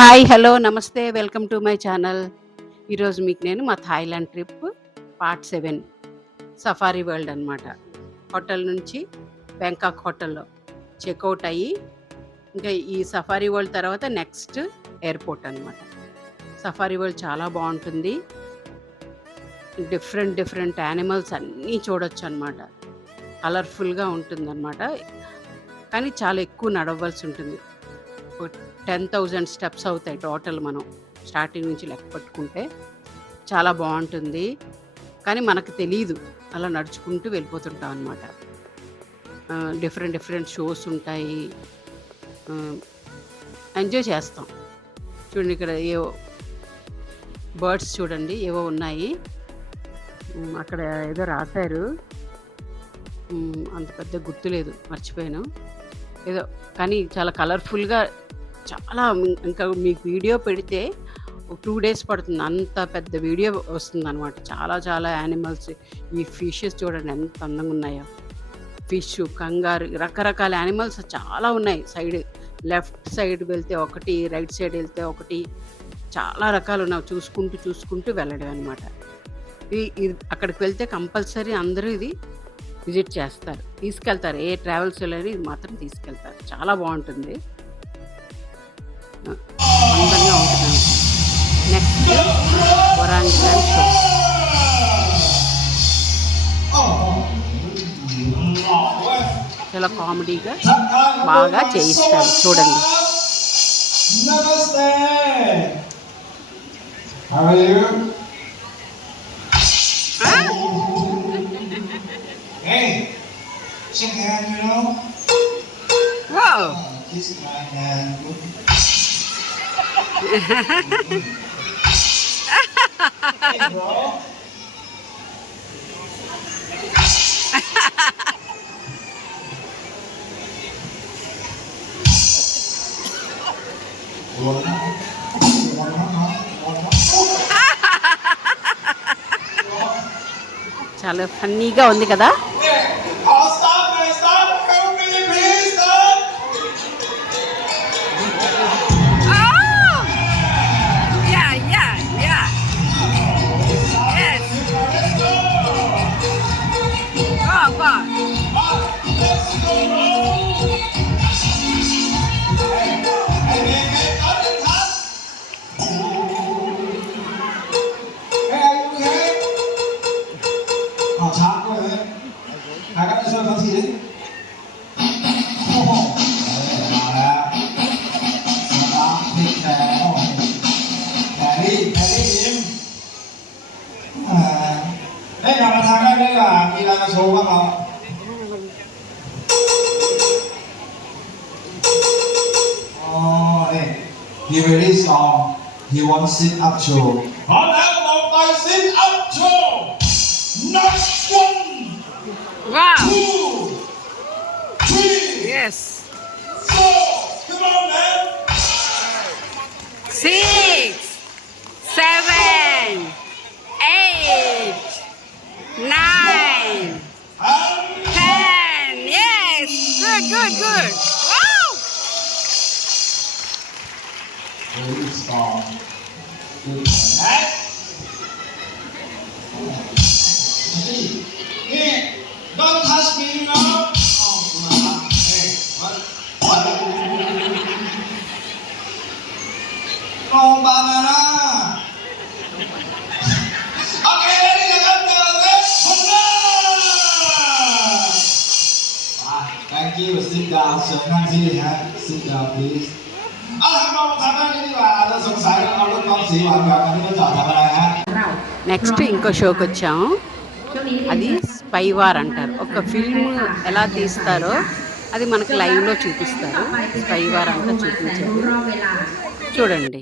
Hi, hello, నమస్తే. Welcome to my channel. ఈరోజు మీకు నేను మా Thailand trip part 7 safari world అనమాట. హోటల్ నుంచి బ్యాంకాక్ హోటల్‌లో చెక్‌ఔట్ అయ్యి, ఇంకా ఈ సఫారీ వరల్డ్ తర్వాత నెక్స్ట్ ఎయిర్‌పోర్ట్ అనమాట. సఫారీ వరల్డ్ చాలా బావుంటుంది. డిఫరెంట్ యానిమల్స్ అన్నీ చూడొచ్చనమాట. కలర్‌ఫుల్‌గా ఉంటుందనమాట. కానీ చాలా ఎక్కువ నడవవలసి ఉంటుంది. 10,000 స్టెప్స్ అవుతాయి టోటల్ మనం స్టార్టింగ్ నుంచి లెక్క పట్టుకుంటే. చాలా బావుంటుంది. కానీ మనకు తెలీదు. అలా నడుచుకుంటూ వెళ్ళిపోతుంటాం అనమాట. డిఫరెంట్ షోస్ ఉంటాయి. ఎంజాయ్ చేస్తాం. చూడండి, ఇక్కడ ఏవో బర్డ్స్ చూడండి ఏవో ఉన్నాయి. అక్కడ ఏదో రాశారు. అంత పెద్ద గుర్తులేదు, మర్చిపోయాను. ఏదో కానీ చాలా కలర్‌ఫుల్‌గా చాలా ఇంకా మీకు వీడియో పెడితే 2 డేస్ పడుతుంది. అంత పెద్ద వీడియో వస్తుందనమాట. చాలా యానిమల్స్. ఈ ఫిషెస్ చూడండి ఎంత అందంగా ఉన్నాయో. ఫిష్, కంగారు, రకరకాల యానిమల్స్ చాలా ఉన్నాయి. లెఫ్ట్ సైడ్ వెళ్తే ఒకటి, రైట్ సైడ్ వెళ్తే ఒకటి, చాలా రకాలు ఉన్నాయి. చూసుకుంటూ వెళ్ళడం అనమాట. ఇది అక్కడికి వెళ్తే కంపల్సరీ అందరూ ఇది విజిట్ చేస్తారు, తీసుకెళ్తారు. ఏ ట్రావెల్స్ వెళ్ళని ఇది మాత్రం తీసుకెళ్తారు. చాలా బాగుంటుంది, అందంగా ఉంటుంది. Next orangutan show. చాలా కామెడీగా బాగా చేయిస్తారు, చూడండి. Shake hand, you know? Wow. Kiss my hand. Hey, bro. చాలా ఫన్నీగా ఉంది కదా. He very strong. He wants sit up show. 好，来，我们来 sit up show. Next one. Wow. 2, 3, Yes. 4. Come on, man. 6, 7, 8, 9, 10. Yes. Good. Wow. Very strong. Good. Hey, don't touch me, you know. Hey, what? Không banana. Okay, ready to go to let's go. Thank you. Sit down. เชิญนั่งที่นี่ฮะ Sit down, please. เอาทำเราทำได้ดีกว่าเราสงสัยเรารถกอล์ฟสีหวานแบบนี้ก็จอดทำอะไรฮะ నెక్స్ట్ ఇంకో షోకి వచ్చాము. అది spy war అంటారు. ఒక ఫిల్మ్ ఎలా తీస్తారో అది మనకి లైవ్లో చూపిస్తారు. స్పై వార్ అంతా చూపించారు, చూడండి.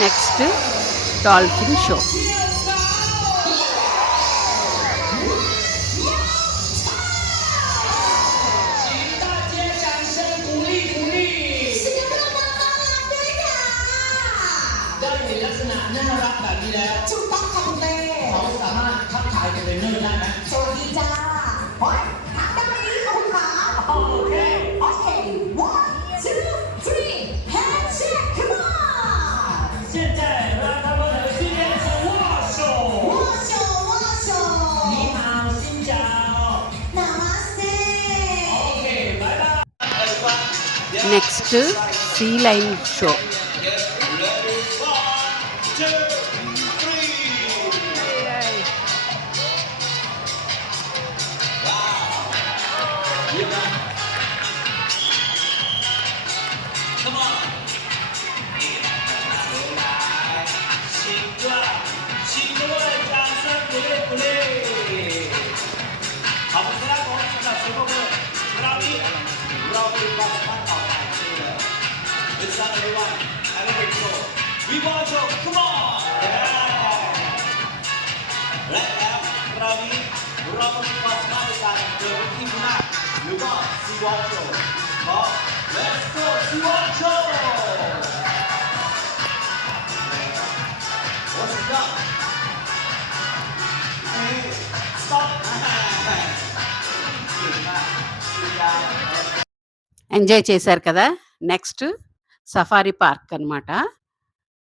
Next dolphin show. Next sea lion show. Enjoy చేశారు కదా. నెక్స్ట్ సఫారీ పార్క్ అన్నమాట.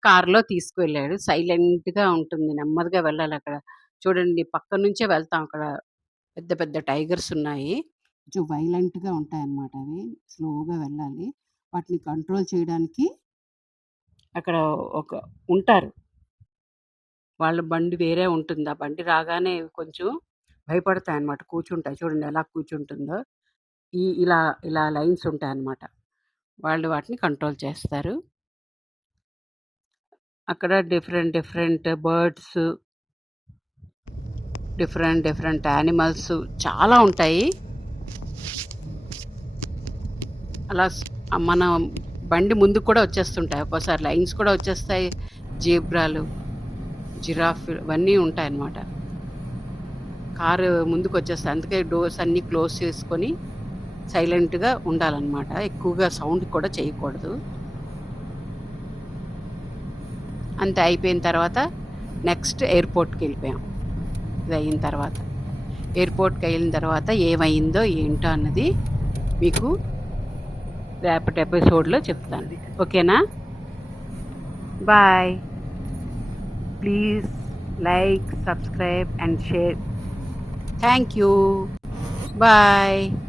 కార్‌లో తీసుకువెళ్ళాడు. సైలెంట్‌గా ఉంటుంది. నెమ్మదిగా వెళ్ళాలి అక్కడ. చూడండి పక్క నుంచే వెళ్తాం. అక్కడ పెద్ద పెద్ద టైగర్స్ ఉన్నాయి. కొంచెం వైలెంట్‌గా ఉంటాయన్నమాట అవి. స్లోగా వెళ్ళాలి. వాటిని కంట్రోల్ చేయడానికి అక్కడ ఒక ఉంటారు. వాళ్ళ బండి వేరే ఉంటుంది. ఆ బండి రాగానే కొంచెం భయపడతాయన్నమాట. కూర్చుంటాయి. చూడండి ఎలా కూర్చుంటుందో. ఇలా ఇలా లైన్స్ ఉంటాయన్నమాట. వాళ్ళు వాటిని కంట్రోల్ చేస్తారు. అక్కడ different different birds, different animals చాలా ఉంటాయి. అలా మన బండి ముందుకు కూడా వచ్చేస్తుంటాయి. ఒక్కోసారి లైన్స్ కూడా వచ్చేస్తాయి. జీబ్రాలు, జిరాఫ్ ఇవన్నీ ఉంటాయన్నమాట. కారు ముందుకు వచ్చేస్తాయి. అందుకే డోర్స్ అన్నీ క్లోజ్ చేసుకొని సైలెంట్‌గా ఉండాలన్నమాట. ఎక్కువగా సౌండ్ కూడా చేయకూడదు. అంతే అయిపోయిన తర్వాత నెక్స్ట్ ఎయిర్‌పోర్ట్‌కెళ్ళిపోయాం. ఇది అయిన తర్వాత ఎయిర్‌పోర్ట్‌కెళ్ళిన తర్వాత ఏమైందో ఏంటో అన్నది మీకు రేపటి ఎపిసోడ్‌లో చెప్తాను. ఓకేనా? Bye. Please like, subscribe and share. Thank you. Bye.